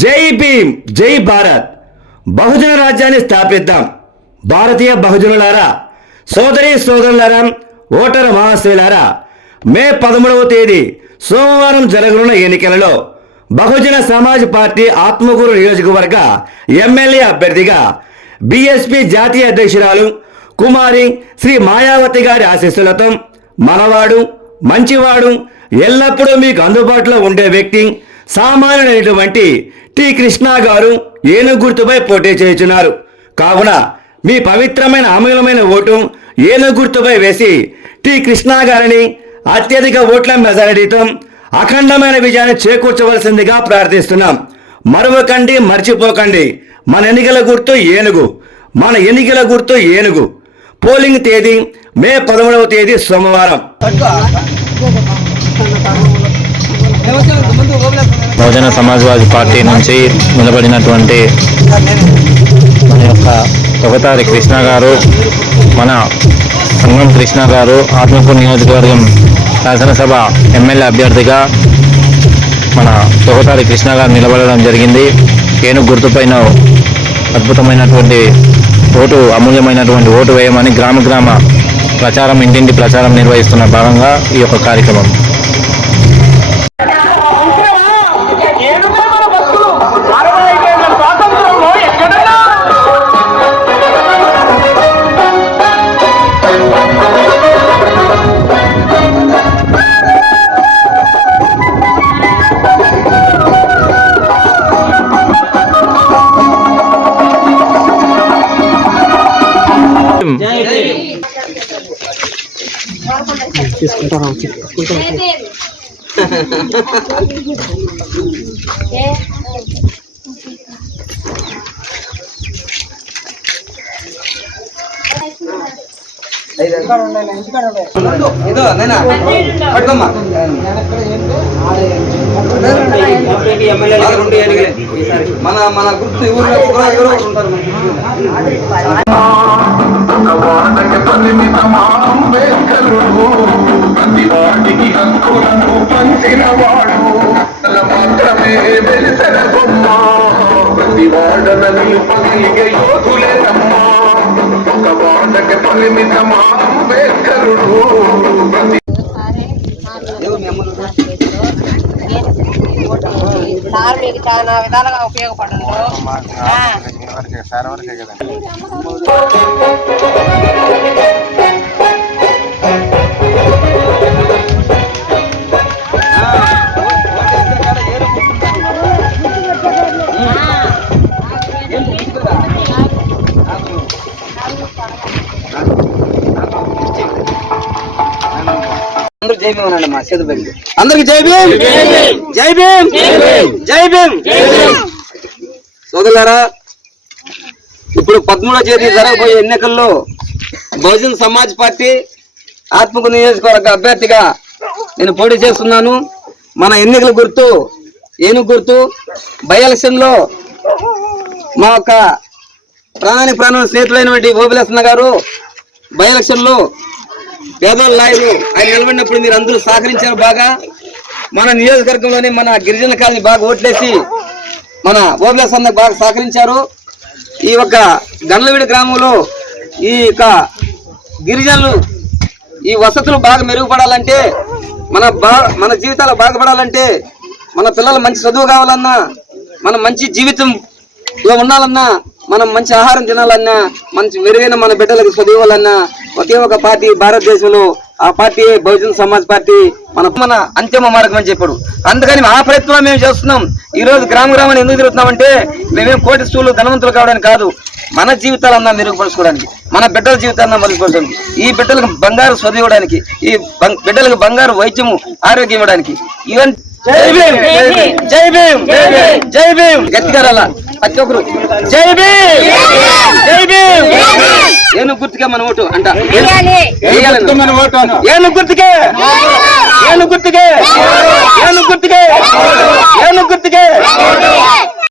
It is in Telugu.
జై భీమ్ జై భారత్ బహుజన రాజ్యాన్ని స్థాపిద్దాం. భారతీయ బహుజనులారా, సోదరి సోదరులారా, ఓటరు మహాశయులారా, మే 13వ తేదీ సోమవారం జరగనున్న ఎన్నికలలో బహుజన సమాజ్ పార్టీ ఆత్మకూరు నియోజకవర్గ ఎమ్మెల్యే అభ్యర్థిగా బీఎస్పీ జాతీయ అధ్యక్షురాలు కుమారి శ్రీ మాయావతి గారి ఆశీస్సులతో మనవాడు, మంచివాడు, ఎల్లప్పుడూ మీకు అందుబాటులో ఉండే వ్యక్తి, సామాన్యుడైనటువంటి టి కృష్ణ గారు ఏనుగు గుర్తుపై పోటీ చేయుచున్నారు. కావున మీ పవిత్రమైన అమూల్యమైన ఓటు ఏనుగు గుర్తుపై వేసి టి కృష్ణ గారిని అత్యధిక ఓట్ల మెజారిటీతో అఖండమైన విజయాన్ని చేకూర్చవలసిందిగా ప్రార్థిస్తున్నాం. మరవకండి, మర్చిపోకండి, మన ఎన్నికల గుర్తు ఏనుగు, మన ఎన్నికల గుర్తు ఏనుగు. పోలింగ్ తేదీ మే 13వ తేదీ సోమవారం. బహుజన సమాజ్వాదీ పార్టీ నుంచి నిలబడినటువంటి మన యొక్క తొగతారి కృష్ణ గారు, మన సంగం కృష్ణ గారు ఆత్మకూరు నియోజకవర్గం శాసనసభ ఎమ్మెల్యే అభ్యర్థిగా మన తొగతారి కృష్ణ గారు నిలబడడం జరిగింది. ఏనుగు గుర్తుపైన అద్భుతమైనటువంటి ఓటు, అమూల్యమైనటువంటి ఓటు వేయమని గ్రామ ప్రచారం, ఇంటింటి ప్రచారం నిర్వహిస్తున్న భాగంగా ఈ యొక్క కార్యక్రమం. మన గుర్తు ఎవరు ఉంటారు. ప్రతివాడికి హక్కులను పంచినవాడు మాత్రమే వెలిసిన బొమ్మ, ప్రతివాడన నిలుపగలిగే యోధులేనమ్మా. ఒక వాడకి పరిమితమా అంబేద్కరుడు. సార్ మీకు చాలా విధాలుగా ఉపయోగపడండి. జై భీమ్ అనండి మా చేతులు పెట్టి అందరికి జై భీమ్, జై భీమ్, జై భీమ్. సోదరులారా, ఇప్పుడు 13వ తేదీ జరగబోయే ఎన్నికల్లో బహుజన సమాజ్ పార్టీ ఆత్మకూరు నియోజకవర్గ అభ్యర్థిగా నేను పోటీ చేస్తున్నాను. మన ఎన్నికల గుర్తు ఏనుగు గుర్తు. బై ఎలక్షన్ లో మా యొక్క ప్రాణం స్నేహితులైనటువంటి ఓబిలసన్న గారు బై ఎలక్షన్ లో పేదోళ్ళ నాయుడు ఆయన నిలబడినప్పుడు మీరు అందరూ సహకరించారు బాగా. మన నియోజకవర్గంలోని మన గిరిజన కాలనీ బాగా ఓట్లేసి మన ఓబిలసన్న బాగా సహకరించారు. ఈ యొక్క గండ్లవీడి గ్రామంలో ఈ యొక్క గిరిజనులు ఈ వసతులు బాగా మెరుగుపడాలంటే, మన జీవితాలు బాగుపడాలంటే, మన పిల్లలు మంచి చదువు కావాలన్నా, మనం మంచి జీవితంలో ఉండాలన్నా, మనం మంచి ఆహారం తినాలన్నా, మంచి మెరుగైన మన బిడ్డలకు చదువులన్నా ఒకే ఒక పార్టీ భారతదేశంలో, ఆ పార్టీ బహుజన సమాజ్ పార్టీ మన అంతిమ మార్గం అని చెప్పాడు. అందుకని ఆ ప్రయత్నం మేము చేస్తున్నాం. ఈ రోజు గ్రామాన్ని ఎందుకు తిరుగుతున్నామంటే మేమేం కోటీశ్వరులు ధనవంతులు కావడానికి కాదు, మన జీవితాలన్నా మెరుగుపరుచుకోవడానికి, మన బిడ్డల జీవితాలన్నా మెరుగుపరచడానికి, ఈ బిడ్డలకు బంగారు చదువు ఇవ్వడానికి, ఈ బిడ్డలకు బంగారు వైద్యము ఆరోగ్యం ఇవ్వడానికి. ఇవన్నీ జై భీమ్, జై భీమ్, జై భీమ్ గట్టిగా రాలా ప్రతి ఒక్కరు జై భీమ్, జై భీమ్. ఏనుగు గుర్తుకే మన ఓటు అంట, ఏనుగు గుర్తుకే, ఏనుగు గుర్తుకే, ఏనుగు గుర్తుకే, ఏనుగు గుర్తుకే.